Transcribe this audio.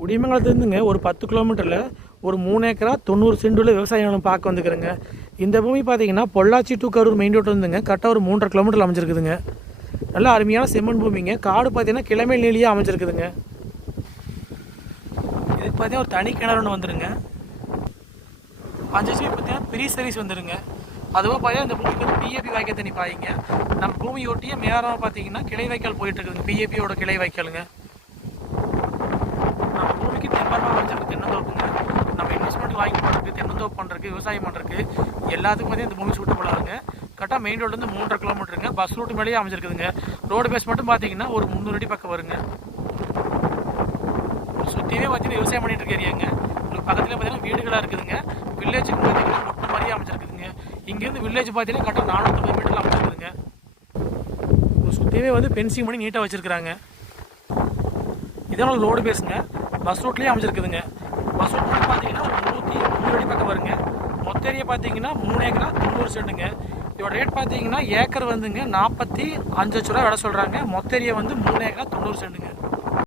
குடிமங்கலத்துலேருந்துங்க ஒரு பத்து கிலோமீட்டரில் ஒரு மூணு ஏக்கரா தொண்ணூறு சென்டுள்ள விவசாய நிலம் பார்க்க வந்துக்கிறேங்க இந்த பூமி பார்த்தீங்கன்னா பொள்ளாச்சி டு கரூர் மெயின் ரோட்டில் இருந்துங்க. கரெக்டாக ஒரு மூன்றரை கிலோமீட்டரில் அமைஞ்சிருக்குதுங்க. நல்ல அருமையான செம்மண் பூமிங்க. காடு பார்த்தீங்கன்னா கிழமை நீலியே அமைஞ்சிருக்குதுங்க. இதுக்கு பார்த்தீங்கன்னா ஒரு தனி கிணறு ஒன்று வந்துருங்க. அஞ்சு வருஷம் பார்த்தீங்கன்னா பெரிய சர்வீஸ் வந்துருங்க. அதுவும் பார்த்தீங்கன்னா இந்த பூமிக்கு வந்து பிஏபி வாய்க்கால் தண்ணி பாய்ங்க. நம்ம பூமி ஒட்டியே மேரமாக பார்த்தீங்கன்னா கிளை வாய்க்கால் போயிட்டு இருக்குதுங்க. பிஏபியோட கிளை வாய்க்காலுங்க நம்ம பூமிக்கு தென்மரமாக அமைஞ்சிருக்கு தென்னந்தோப்புங்க நம்ம இன்வெஸ்ட்மெண்ட் வாங்கி பண்ணுறதுக்கு தென்னந்தோப்பு பண்ணுறதுக்கு விவசாயம் பண்ணுறதுக்கு எல்லாத்துக்கும் வந்து இந்த பூமி சூட்டபுளாகுங்க கரெக்டாக மெயின் ரோட்லேருந்து மூன்றரை கிலோமீட்டருங்க பஸ் ரூட் மேலேயே அமைஞ்சிருக்குதுங்க. ரோடு பேஸ் மட்டும் பார்த்தீங்கன்னா ஒரு முந்நூறு அடி பக்கம் வருங்க. சுற்றியே பார்த்தீங்கன்னா விவசாயம் பண்ணிட்டு இருக்க ஏரியாங்க. உங்களுக்கு பார்த்தீங்கன்னா வீடுகளாக இருக்குதுங்க. வில்லேஜுக்கு பார்த்தீங்கன்னா மொட்டை மாதிரியே அமைச்சிருக்குதுங்க இங்கேருந்து வில்லேஜ் பார்த்தீங்கன்னா கரெக்டாக நானூற்றம்பது மீட்டரில் அமைச்சிருக்குதுங்க சுற்றியே வந்து பென்சிங் பண்ணி நீட்டாக வச்சுருக்குறாங்க. இதெல்லாம் ரோடு பேஸுங்க பஸ் ரூட்லேயே அமைச்சிருக்குதுங்க பஸ் ரூட் மட்டும் பார்த்தீங்கன்னா ஒரு நூற்றி முந்நூறு அடி பக்கம் வருங்க மொத்த ஏரியா பார்த்தீங்கன்னா மூணு ஏக்கரா தொண்ணூறு சென்ட்டுங்க இதோட ரேட் பார்த்தீங்கன்னா ஏக்கர் வந்துங்க நாற்பத்தி அஞ்சு லட்ச ரூபா விலை சொல்கிறாங்க மொத்த ஏரியா வந்து மூணு ஏக்கரா தொண்ணூறு சென்ட்டுங்க